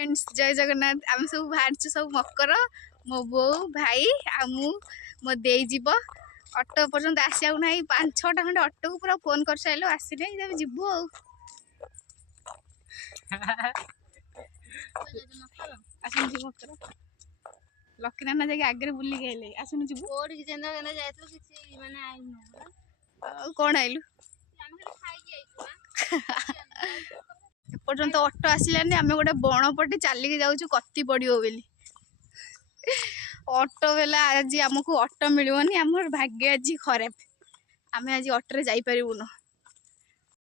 friends जय जगन्नाथ आम सब बाहर सब मकर मो बो भाई आ मो दे जीव ऑटो पर्यंत आसिया ना 5-6टा खंडे ऑटो को पूरा फोन कर सारे आसने जीवु मकर लकी नाना जाके आगे बुलिक आइले आसुन जीवु कौन आइलु पर्यंत ऑटो आसलानी आम गोटे बण पटे चलिक जाऊँ कति पड़ो बोली ऑटो बेला आज आमको ऑटो मिलनी आम भाग्य आज खराब आम आज ऑटो जापरून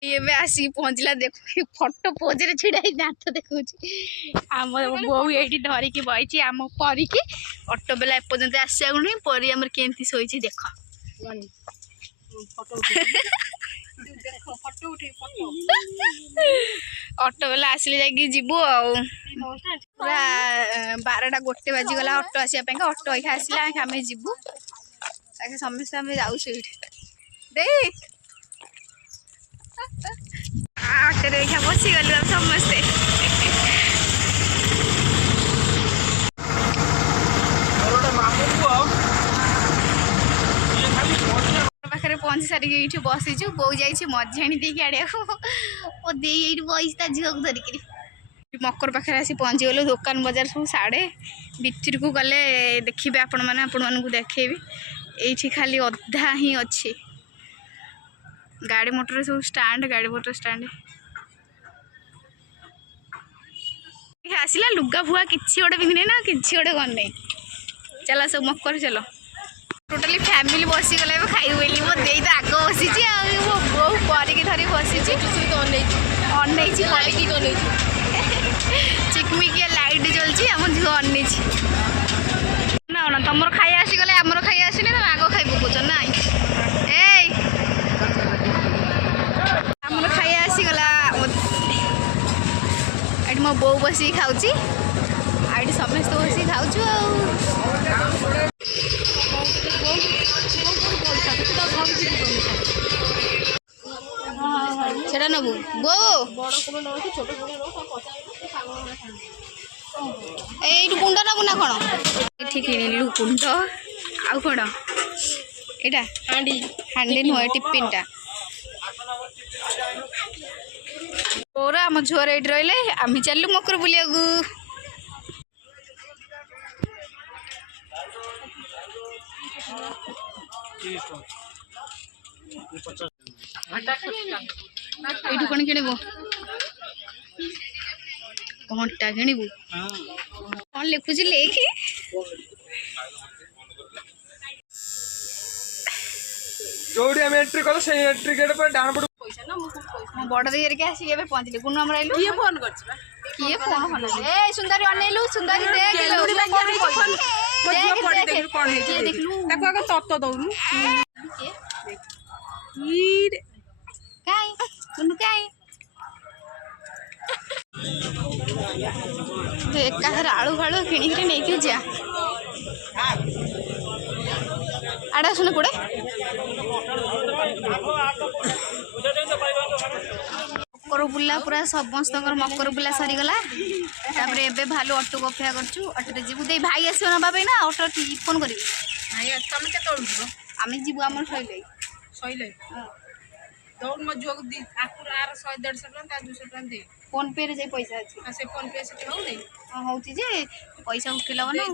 ये आसिक पहुँचला देख फटो पोजे छिड़ा नाथ देखा आम बो ये धरिकी बही आम परी ऑटो बेला एपर्तंत आसा नहीं परी आम केमती शोची देख ऑटो बेला आसिले जाकि जीवु पूरा 12टा 1 बाजीगला ऑटो आसापी ऑटो एखा आसला आम जीवु समस्त आम जाऊ ऑटो एखा बसीगलु समस्ते पाखे पहुँची सारिक ये बसीचु बो जाइए मझाणी देख आड़े दे बस झील को धरिक मकर पाखे आसी पहुँची गलु दुकान बजार सब साढ़े भीतर को गले देखिए आपण मैंने आपण मानक देखेबी ये खाली अधा ही अच्छी गाड़ी मोटर सब स्टैंड गाड़ी मोटर स्टैंड आसला लुगा फुआ किसी गोटे पिंधे ना किसी गोटे कौन नहीं चल सब मकर चलो टोटाली फैमिली बसीगला खाई बोली मो दे तो आग बसी मो बो परिकी धरी बसी चिकमिकिया लाइट जलची आम झील अने ना ना तुम खाई आसीगले आमर खाई आसने तुम आग खाई पकाच ना आमर खाई आसीगला ये मो बो बस खाऊँ आठ समस्त बस खाऊ सेटा नबू बो ये कुंड नबू ना कौन ये किणलु कुंड आउ कौन यहाँ हांडी नुह टिफिन टा पूरा आम झुआर ये रही आम चलू मकर बुलिया ये कौन किणबू घंटा किणबू कौन लिखुच लेखि जोड़ी हम एंट्री कर से एंट्री गेट पर डान पड़ पैसा ना मो बड़ देर के आसी एबे पहुंचले गुनु हमर आइलु किए फोन करछ बा किए फोन होना ए सुंदरी अनेलु सुंदरी देख लो फोन देख पड़ी देख कोन हे देखलु ताको आगे तत्त दउनु ईर काई गुनु काई एका आलू फालू किणी नहीं जा आड़ा सुन कूड़े मकर बुला पूरा समस्त मकर बुला सरीगला एबे भालू ऑटो को अपेक्षा करछु ऑटो जीवु दे भाई आसो ना बाबे ना ऑटो फोन करी भाई तुम के तोड़ जीवो आमे जीवु हमर सइले दौड़ म जोग दी आकुर आर 100-150 टका 200 टका दे फोन पे रे जे पैसा अछि से फोन पे से हो नै होउची जे पैसा उठिला ना